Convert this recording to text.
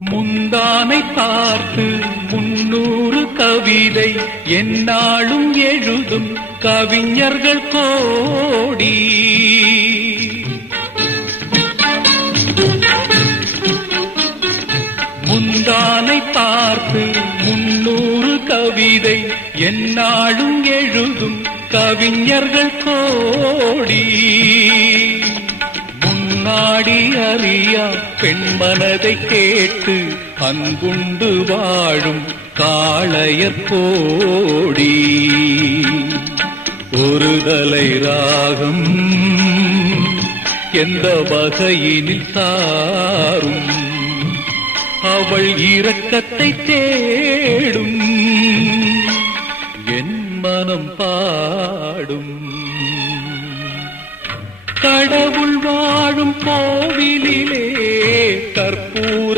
முந்தானை பார்த்து 300 கவிதை எந்நாளும் எழுதும் கவிஞர்கள் கோடி. முந்தானை பார்த்து 300 கவிதை எந்நாளும் எழுதும் கவிஞர்கள் கோடி. முன்னாடி அறியா பெண்மனதை கேட்டு அன்புண்டு வாழும் காளையர் கோடி. ஒரு தலை ராகம் எந்த வகையினில் சாரும் அவள் இரக்கத்தை தேடும் என் மனம் பாடும். கடவுள் வாழும் கோவிலிலே கற்பூர